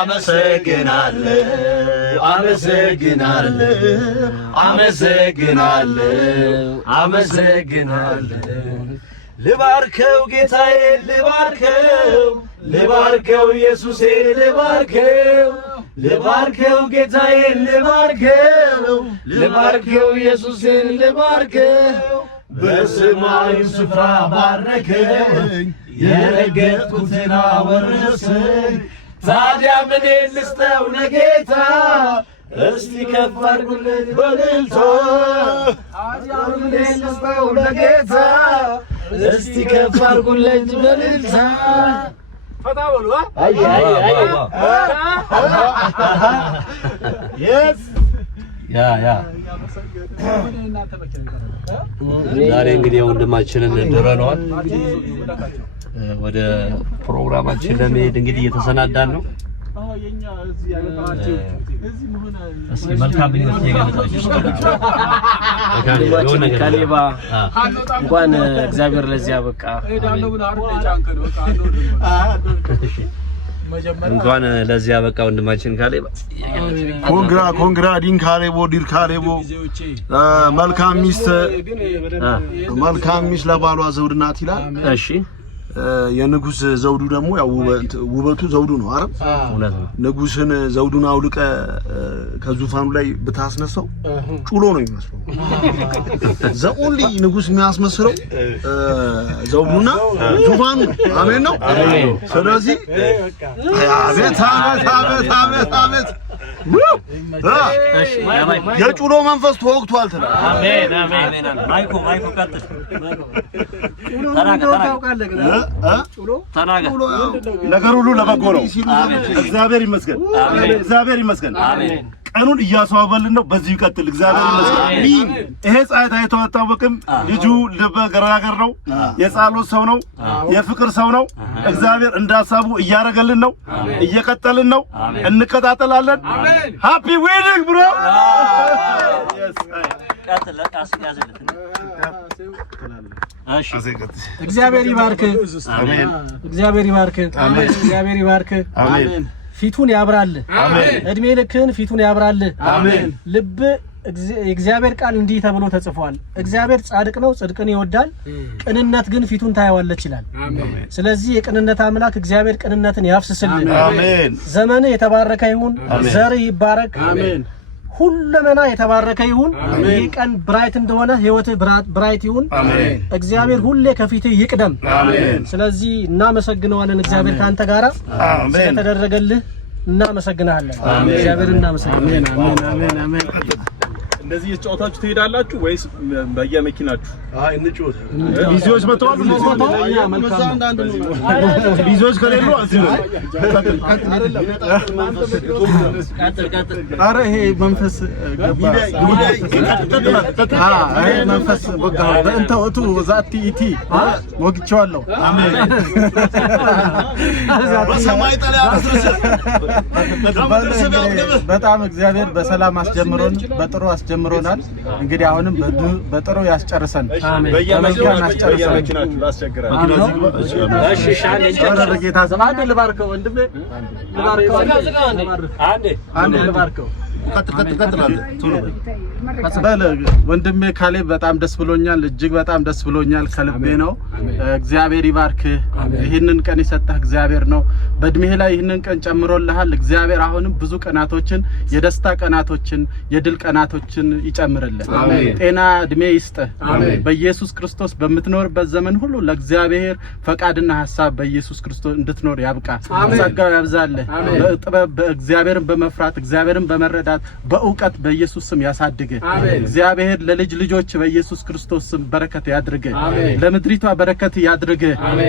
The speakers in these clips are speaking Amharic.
አመሰግናለሁ አመሰግናለሁ አመሰግናለሁ አመሰግናለሁ ልባርከው ጌታዬ ልባርከው ኢየሱሴ ልባርከው ጌታዬ ልባርከው ኢየሱሴ ልባርከው በሰማዩ ስፍራ ባረከኝ የረገጥኩትን አወረሰኝ ታዲያ ምን ልስጠው ለጌታ እስቲ ከፍ አድርጉልኝ በእልልታ ታዲያ ምን ልስጠው ለጌታ እስቲ ከፍ አድርጉልኝ በእልልታ ፈታ በሉ አይ yes ያ ዛሬ እንግዲህ ወንድማችንን ድረነዋል ወደ ፕሮግራማችን ለመሄድ እንግዲህ እየተሰናዳን ነው የኛ እዚህ ያለባችሁ እዚህ መሆን እስኪ መልካም ምኞት እየገለጻችሁ ካሌባ እንኳን እግዚአብሔር ለዚህ ያበቃ እንኳን ለዚህ ያበቃ ወንድማችን ካሌባ ኮንግራ ዲን ካሌቦ መልካም ሚስት ለባሏ ዘውድ ናት ይላል እሺ የንጉስ ዘውዱ ደግሞ ያው ውበቱ ዘውዱ ነው አይደል እውነት ነው ንጉስን ዘውዱን አውልቀ ከዙፋኑ ላይ ብታስነሳው ጩሎ ነው የሚመስለው ዘኦንሊ ንጉስ የሚያስመስለው ዘውዱና ዙፋኑ አሜን ነው ስለዚህ አቤት የጩሎ መንፈስ ተወቅቷል ተላ አሜን ማይኮ ቀጥል ተናገር ነገር ሁሉ ለበጎ ነው እግዚአብሔር ይመስገን አሜን ቀኑን እያስዋበልን ነው በዚህ ይቀጥል እግዚአብሔር ይመስገን አሜን ይሄ ፀሐይ ታይቶ አታወቅም ልጁ ለበገራገር ነው የጻሎት ሰው ነው የፍቅር ሰው ነው እግዚአብሔር እንዳሳቡ እያረገልን ነው እየቀጠልን ነው እንከታተላለን ሃፒ ዌዲንግ ብሮ ቀጥል ያዘለት እሺ እግዚአብሔር ይባርክ አሜን እግዚአብሔር ይባርክ አሜን ፊቱን ያብራል አሜን እድሜ ልክን ፊቱን ያብራል አሜን ልብ እግዚአብሔር ቃል እንዲህ ተብሎ ተጽፏል እግዚአብሔር ጻድቅ ነው ጽድቅን ይወዳል ቅንነት ግን ፊቱን ታያዋለች ይላል አሜን ስለዚህ የቅንነት አምላክ እግዚአብሔር ቅንነትን ያፍስስልን አሜን ዘመን የተባረከ ይሁን ዘር ይባረክ አሜን ሁሉመና የተባረከ ይሁን ይሄ ቀን ብራይት እንደሆነ ህይወት ብራይት ይሁን አሜን እግዚአብሔር ሁሌ ከፊት ይቅደም አሜን ስለዚህ እናመሰግነዋለን እግዚአብሔር ካንተ ጋራ አሜን ስለተደረገልህ እናመሰግናለን እግዚአብሔር እናመሰግናለን አሜን እንደዚህ እጫወታችሁ ትሄዳላችሁ ወይስ በየመኪናችሁ አይ እንጫወት ቢዚዎች መጥተዋል ቢዚዎች ከሌሉ እዚህ ነው አረ ይሄ መንፈስ ገባ ይሄ መንፈስ በቃ በእንተውቱ ዛቲ ኢቲ ወግቻለሁ አሜን በሰማይ ጠላ በጣም እግዚአብሔር በሰላም አስጀምሮን በጥሩ አስጀምሮናል እንግዲህ አሁንም በጥሩ ያስጨርሰን በየመኪናው ያስጨርሰን እሺ ሻን እንጀራ ጌታ ዘማን ልባርከው ወንድሜ ልባርከው አንዴ ልባርከው ቀጥል ወንድሜ ካሌብ በጣም ደስ ብሎኛል እጅግ በጣም ደስ ብሎኛል ከልቤ ነው እግዚአብሔር ይባርክ ይሄንን ቀን የሰጠህ እግዚአብሔር ነው በእድሜህ ላይ ይሄንን ቀን ጨምሮልሃል እግዚአብሔር አሁንም ብዙ ቀናቶችን የደስታ ቀናቶችን የድል ቀናቶችን ይጨምርልህ ጤና እድሜ ይስጥህ በኢየሱስ ክርስቶስ በመትኖርበት ዘመን ሁሉ ለእግዚአብሔር ፈቃድና ሐሳብ በኢየሱስ ክርስቶስ እንድትኖር ያብቃ ጸጋው ያብዛልህ በጥበብ በእግዚአብሔርን በመፍራት እግዚአብሔርን በመረዳት በእውቀት በኢየሱስ ስም ያሳድግ እግዚአብሔር ለልጅ ልጆች በኢየሱስ ክርስቶስ ስም በረከት ያድርግ ለምድሪቷ በረከት ያድርግ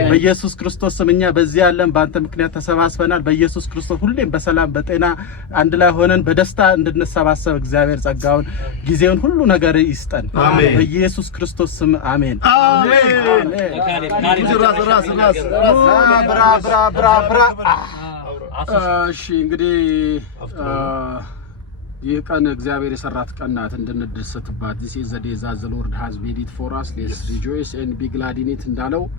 በኢየሱስ ክርስቶስ ስም እኛ በዚህ ያለን ባንተ ምክንያት ተሰባስበናል በኢየሱስ ክርስቶስ ሁሌም በሰላም በጤና አንድ ላይ ሆነን በደስታ እንድንሰባሰብ እግዚአብሔር ጸጋውን ጊዜውን ሁሉ ነገር ይስጠን በኢየሱስ ክርስቶስ ስም አሜን እሺ እንግዲህ ይህ ቀን እግዚአብሔር የሰራት ቀን ናት እንድንደሰትባት this is the day that the Lord has made it for us let's rejoice and be glad in it እንዳለው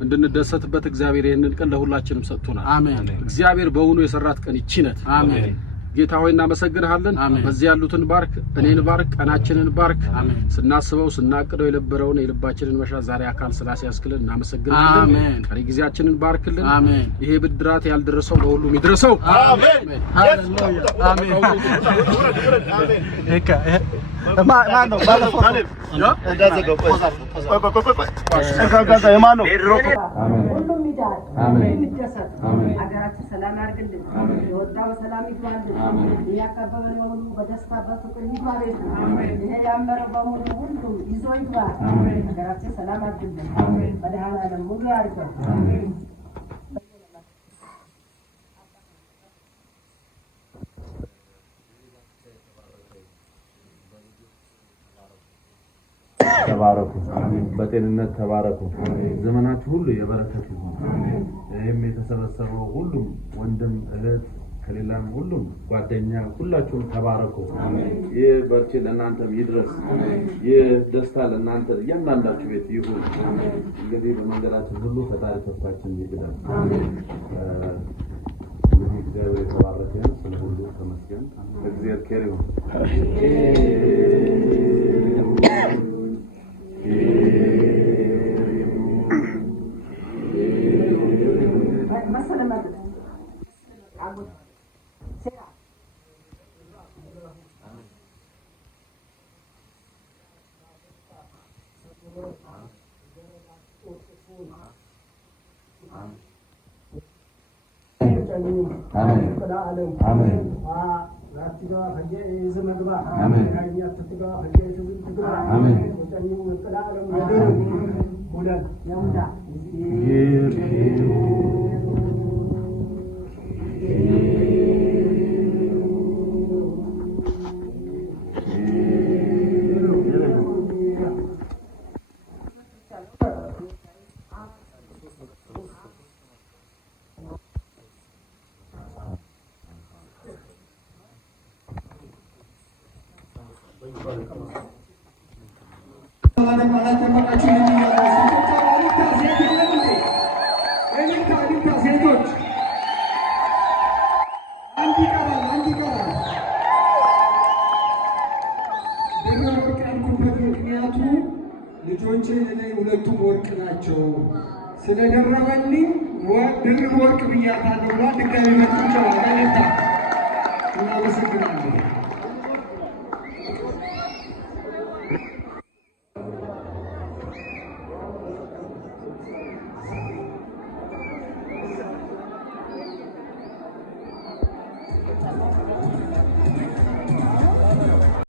እንድንደሰትበት እግዚአብሔር ይሄንን ቀን ለሁላችንም ሰጥቶናል። አሜን። እግዚአብሔር በእውኑ የሰራት ቀን ይቺ ናት። አሜን። ጌታ ሆይ እናመሰግንሃለን። በዚህ ያሉትን ባርክ፣ እኔን ባርክ፣ ቀናችንን ባርክ። ስናስበው ስናቅደው የነበረውን የልባችንን መሻት ዛሬ አካል ስላስያዝክልን እናመሰግንሃለን። ቀሪ ጊዜያችንን ባርክልን። ይሄ ብድራት ያልደረሰው ለሁሉም ይድረሰው። አሜን። ሃሌሉያ። አሜን። እካ ማን ነው ባለፈው እንዳዘገው የማን ነው? ሁሉም ይዳር፣ ሁሉም ይደሰት። ሀገራችን ሰላም ያርግልን፣ የወጣው ሰላም ይግባልን፣ እያከበበን በሙሉ በደስታ በፍቅር ይግባልን። ይሄ ያመረው በሙሉ ሁሉም ይዞ ይግባ። ሀገራችን ሰላም ያርግልን፣ መድኃኔዓለም ሙሉ ያርገው። ተባረኩ። በጤንነት ተባረኩ። ዘመናችሁ ሁሉ የበረከት ይሁን። ይሄም የተሰበሰበው ሁሉም ወንድም እህት ከሌላም ሁሉም ጓደኛ ሁላችሁም ተባረኩ። ይህ በርቺ ለእናንተም ይድረስ። ይህ ደስታ ለእናንተ እያንዳንዳችሁ ቤት ይሁን። እንግዲህ በመንገዳችን ሁሉ ፈጣሪ ተስፋችን ይግደል። እንግዲህ እግዚአብሔር የተባረከ ይሁን። ስለ ሁሉ ተመስገን። እግዚአብሔር ኬር ይሁን። ልጆቼ እኔ ሁለቱም ወርቅ ናቸው ስለደረበልኝ ድርብ ወርቅ ብያታለሁ። ድጋሚ መጥቻለሁ። አለታ እናመሰግናለን።